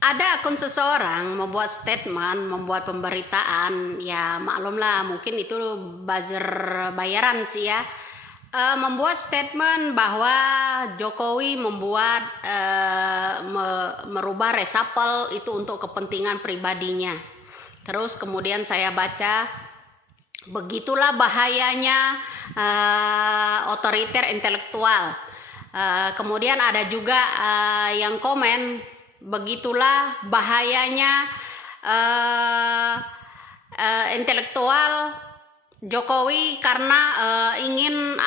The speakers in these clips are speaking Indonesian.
Ada akun seseorang membuat statement, membuat pemberitaan, ya maklumlah mungkin itu buzzer bayaran sih ya. Membuat statement bahwa Jokowi membuat merubah reshuffle itu untuk kepentingan pribadinya. Terus kemudian saya baca, begitulah bahayanya otoriter intelektual. Kemudian ada juga yang komen, begitulah bahayanya intelektual Jokowi karena ingin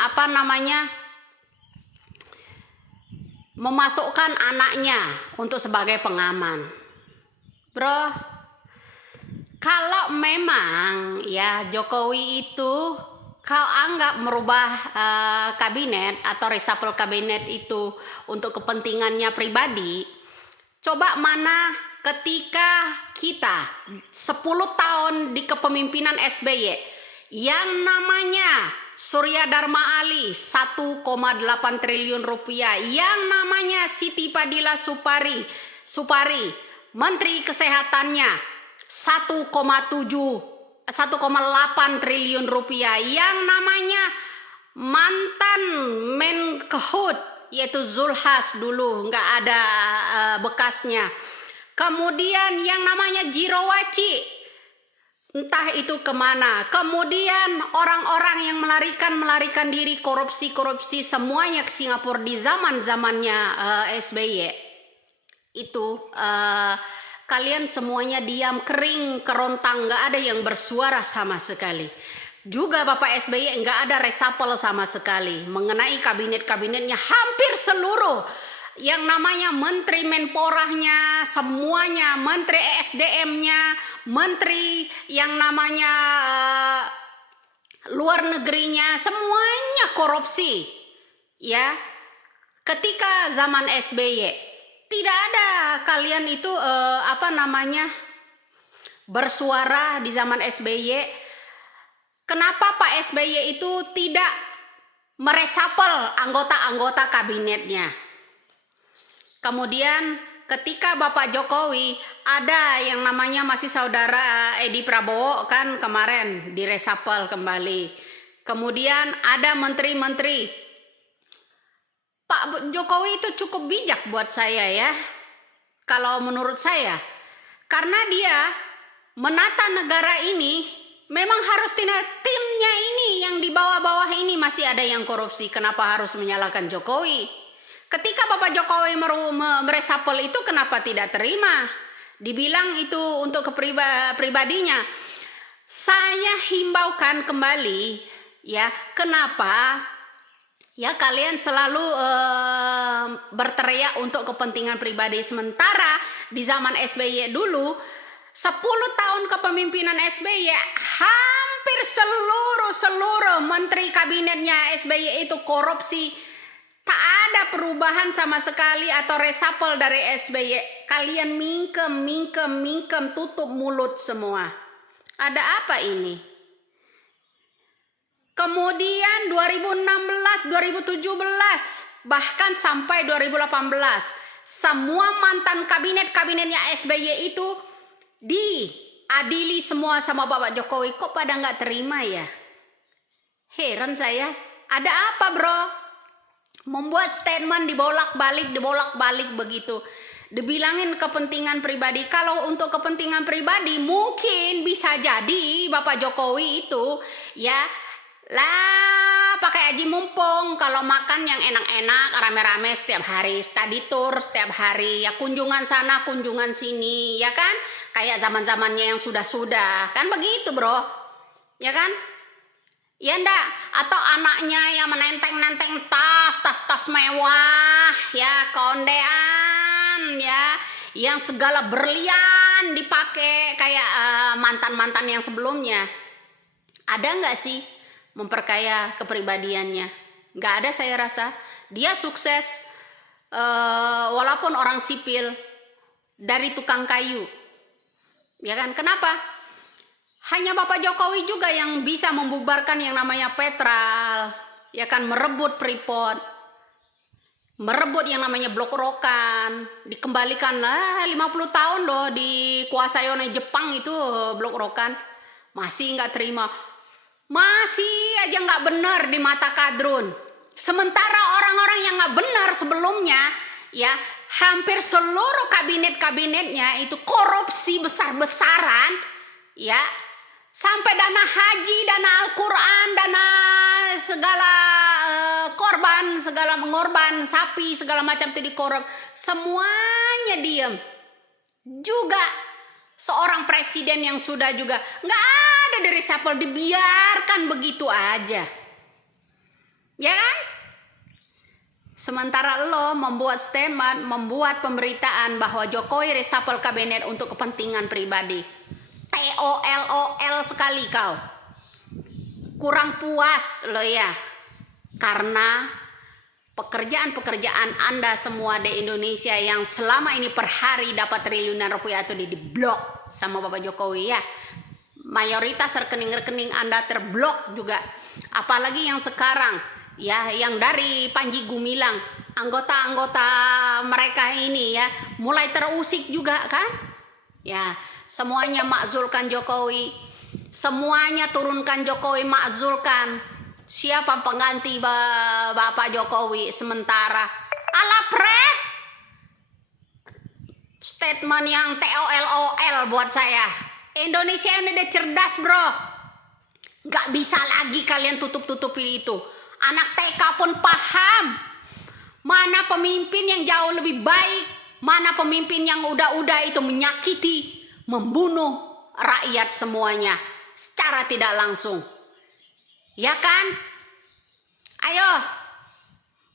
memasukkan anaknya untuk sebagai pengaman. Bro, kalau memang ya Jokowi itu kau anggap merubah kabinet atau reshuffle kabinet itu untuk kepentingannya pribadi, coba mana ketika kita 10 tahun di kepemimpinan SBY yang namanya Surya Dharma Ali 1,8 triliun rupiah, yang namanya Siti Fadila Supari Menteri Kesehatannya 1,8 triliun rupiah, yang namanya mantan Menkehut yaitu Zulhas dulu nggak ada bekasnya, kemudian yang namanya Jirowaci entah itu kemana, kemudian orang-orang yang melarikan diri korupsi semuanya ke Singapura di zamannya SBY itu kalian semuanya diam, kering, kerontang, nggak ada yang bersuara sama sekali. Juga Bapak SBY nggak ada reshuffle sama sekali mengenai kabinet-kabinetnya, hampir seluruh yang namanya menteri menporahnya semuanya, menteri ESDM-nya, menteri yang namanya luar negerinya semuanya korupsi ya. Ketika zaman SBY tidak ada kalian itu bersuara di zaman SBY. Kenapa Pak SBY itu tidak meresapel anggota-anggota kabinetnya? Kemudian ketika Bapak Jokowi ada yang namanya masih saudara Edi Prabowo kan kemarin diresapel kembali. Kemudian ada menteri-menteri. Pak Jokowi itu cukup bijak buat saya ya. Kalau menurut saya, karena dia menata negara ini memang harus timnya ini yang di bawah-bawah ini masih ada yang korupsi. Kenapa harus menyalahkan Jokowi? Ketika Bapak Jokowi meresapel itu kenapa tidak terima? Dibilang itu untuk pribadinya. Saya himbaukan kembali ya, kenapa ya kalian selalu berteriak untuk kepentingan pribadi, sementara di zaman SBY dulu 10 tahun kepemimpinan SBY hampir seluruh menteri kabinetnya SBY itu korupsi. Tak ada perubahan sama sekali atau reshuffle dari SBY. Kalian mingkem, tutup mulut semua. Ada apa ini? Kemudian 2016, 2017, bahkan sampai 2018, semua mantan kabinetnya SBY itu diadili semua sama Bapak Jokowi. Kok pada nggak terima ya? Heran saya. Ada apa bro? Membuat statement dibolak-balik begitu. Dibilangin kepentingan pribadi. Kalau untuk kepentingan pribadi mungkin bisa jadi Bapak Jokowi itu ya lah pakai aji mumpung, kalau makan yang enak-enak rame-rame setiap hari, study tour setiap hari, ya kunjungan sana kunjungan sini ya kan, kayak zaman-zamannya yang sudah kan begitu bro ya kan. Ya enggak, atau anaknya yang menenteng tas mewah ya, kondean ya, yang segala berlian dipakai kayak mantan-mantan yang sebelumnya. Ada enggak sih memperkaya kepribadiannya? Enggak ada saya rasa. Dia sukses walaupun orang sipil dari tukang kayu. Ya kan? Kenapa? Hanya Bapak Jokowi juga yang bisa membubarkan yang namanya Petral, ya kan, merebut Freeport, merebut yang namanya Blok Rokan, dikembalikan 50 tahun loh dikuasai oleh Jepang itu Blok Rokan, masih nggak terima, masih aja nggak benar di mata kadrun. Sementara orang-orang yang nggak benar sebelumnya, ya hampir seluruh kabinet-kabinetnya itu korupsi besar-besaran, ya sampai dana haji, dana Al-Quran, dana segala korban, segala mengorban sapi segala macam itu dikorup, semuanya diam. Juga seorang presiden yang sudah juga nggak ada di reshuffle, dibiarkan begitu aja, ya kan? Sementara lo membuat statement, membuat pemberitaan bahwa Jokowi reshuffle kabinet untuk kepentingan pribadi. TOLOL sekali kau. Kurang puas lo ya, karena pekerjaan-pekerjaan Anda semua di Indonesia yang selama ini per hari dapat triliunan rupiah itu diblok sama Bapak Jokowi ya. Mayoritas rekening-rekening Anda terblok juga. Apalagi yang sekarang ya, yang dari Panji Gumilang, anggota-anggota mereka ini ya mulai terusik juga kan. Ya, semuanya makzulkan Jokowi, semuanya turunkan Jokowi, makzulkan. Siapa pengganti Bapak Jokowi sementara? Alapret. Statement yang TOLOL buat saya. Indonesia ini udah cerdas bro, gak bisa lagi kalian tutup-tutupin itu. Anak TK pun paham mana pemimpin yang jauh lebih baik, mana pemimpin yang udah itu menyakiti, membunuh rakyat semuanya secara tidak langsung. Ya kan? Ayo,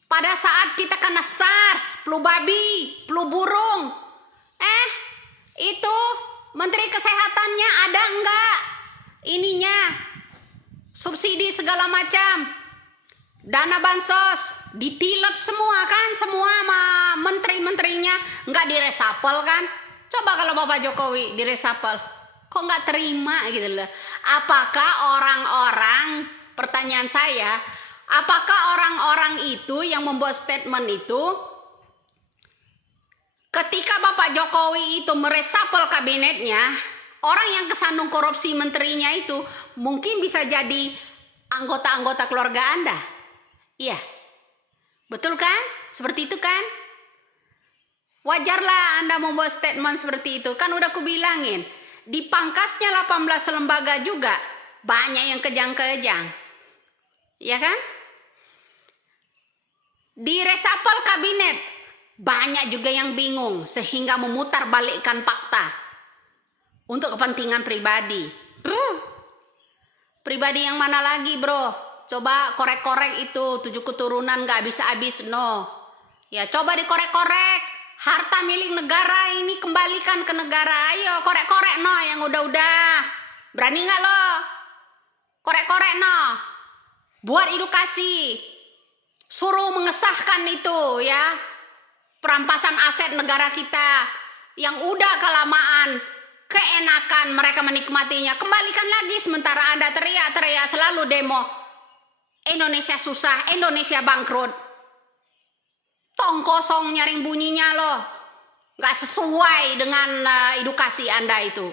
pada saat kita kena SARS, flu babi, flu burung, itu Menteri Kesehatannya ada enggak ininya subsidi segala macam, dana bansos ditilep semua kan, semua menteri-menterinya nggak diresapel kan. Coba kalau Bapak Jokowi diresapel, kok nggak terima gitu loh. Apakah orang-orang, pertanyaan saya, apakah orang-orang itu yang membuat statement itu ketika Bapak Jokowi itu meresapel kabinetnya, orang yang kesandung korupsi menterinya itu mungkin bisa jadi anggota-anggota keluarga Anda? Iya, betul kan? Seperti itu kan? Wajarlah Anda membuat statement seperti itu. Kan udah kubilangin, di pangkasnya 18 lembaga juga banyak yang kejang-kejang. Ya kan? Di resapel kabinet banyak juga yang bingung sehingga memutarbalikkan fakta untuk kepentingan pribadi. Pribadi yang mana lagi bro? Coba korek-korek itu 7 keturunan gak habis-habis no. Ya coba dikorek-korek. Harta milik negara ini kembalikan ke negara. Ayo korek-korek no yang udah-udah. Berani gak lo? Korek-korek no. Buat edukasi. Suruh mengesahkan itu ya. Perampasan aset negara kita yang udah kelamaan, keenakan mereka menikmatinya, kembalikan lagi. Sementara Anda teriak-teriak selalu demo Indonesia susah, Indonesia bangkrut. Tong kosong nyaring bunyinya loh, gak sesuai dengan edukasi Anda itu,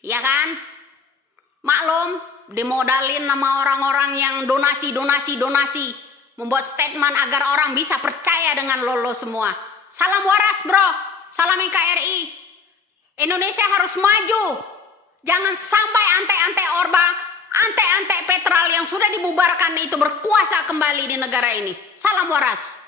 ya kan? Maklum dimodalin sama orang-orang yang donasi, membuat statement agar orang bisa percaya dengan lo semua. Salam waras bro, salam NKRI. Indonesia harus maju. Jangan sampai ante-ante Orba, ante-ante Petral yang sudah dibubarkan itu berkuasa kembali di negara ini. Salam waras.